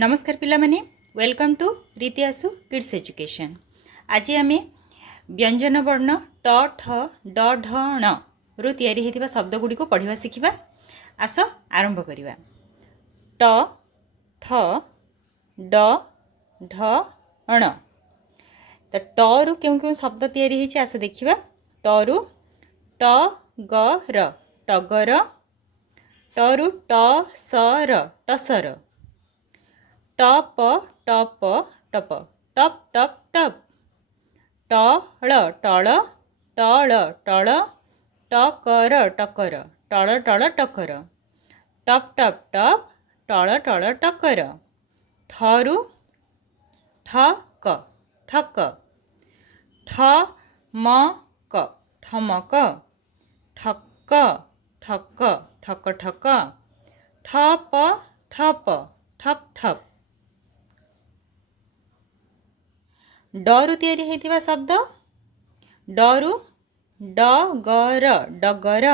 नमस्कार पिला माने वेलकम टू रीति आसु किड्स एजुकेशन। आज आम व्यंजन वर्ण ट ठ ड ढ ण रु तैयारी होइतिबा शब्द गुडी को पढ़िबा शिखिबा। आस आरंभ करिबा। ट ठ ड ढ ण। तो ट रु केउ केउ शब्द तैयारी होइछि आस देखिबा। ट रु ट ग र टगर। ट रु ट स र टसर। टप टप टप टप टप टप। टळ टळ टळ टळ टकर टकर टळ टळ टकर। टप टप टप टळ टळ टकर। ठरु ठक ठक। ठमक ठमक। ठक ठक ठक ठक। ठप ठप ठप ठप। डरु तैयारी होइतिबा शब्द। डरु डगर डगर।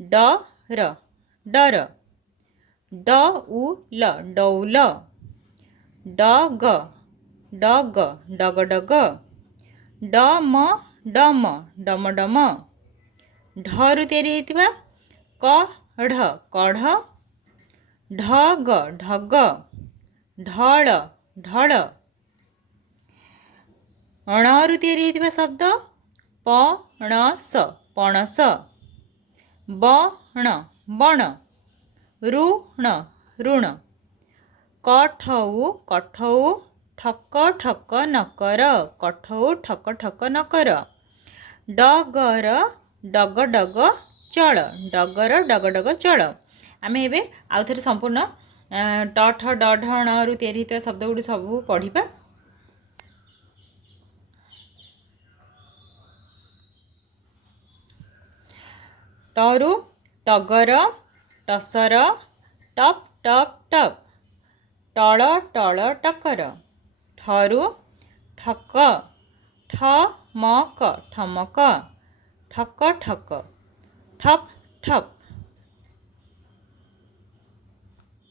डर डर। डउल डौल। डग डग डग डग। डम डम डम डम। ढरु तैयारी होइतिबा कढ़ कढ़। ढग ढग। ढळ ढळ। अणरु तैयारी होइतिबा शब्द पणस पणस। बण बण। ऋण ऋण। कठौ कठौ ठक ठक नकर कठौ ठक ठक नकर। डगर डग डग चल डगर डग डग चल। आम ए आउ थे संपूर्ण ट ठ ड ढ ण रु तैयारी होइतिबा शब्द गुडी सब पढ़िबा। टरु टगर टसर टप टप टप। टळ टळ टकर। ठरु ठक ठमक ठमक। ठक ठक ठप ठप।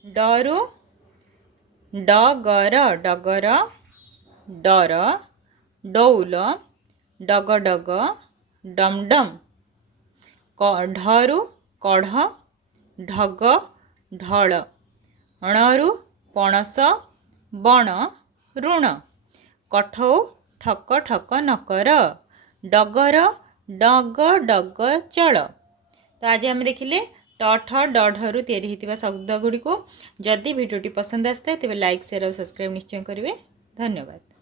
डरु डगर डगर। डर डौल डग डग डम डम। ढरु कढ़ ढग ढळ। अणरु पणस बण ऋण। कठौ ठक ठक नकर। डगर डग डग चल। तो आज आम देखिले ट ठ ड ढ रु तैयारी होइतिबा शब्द गुडी को। जदि भिडियोटी पसंद आसता तेबे लाइक शेयर और सब्सक्राइब निश्चय करेंगे। धन्यवाद।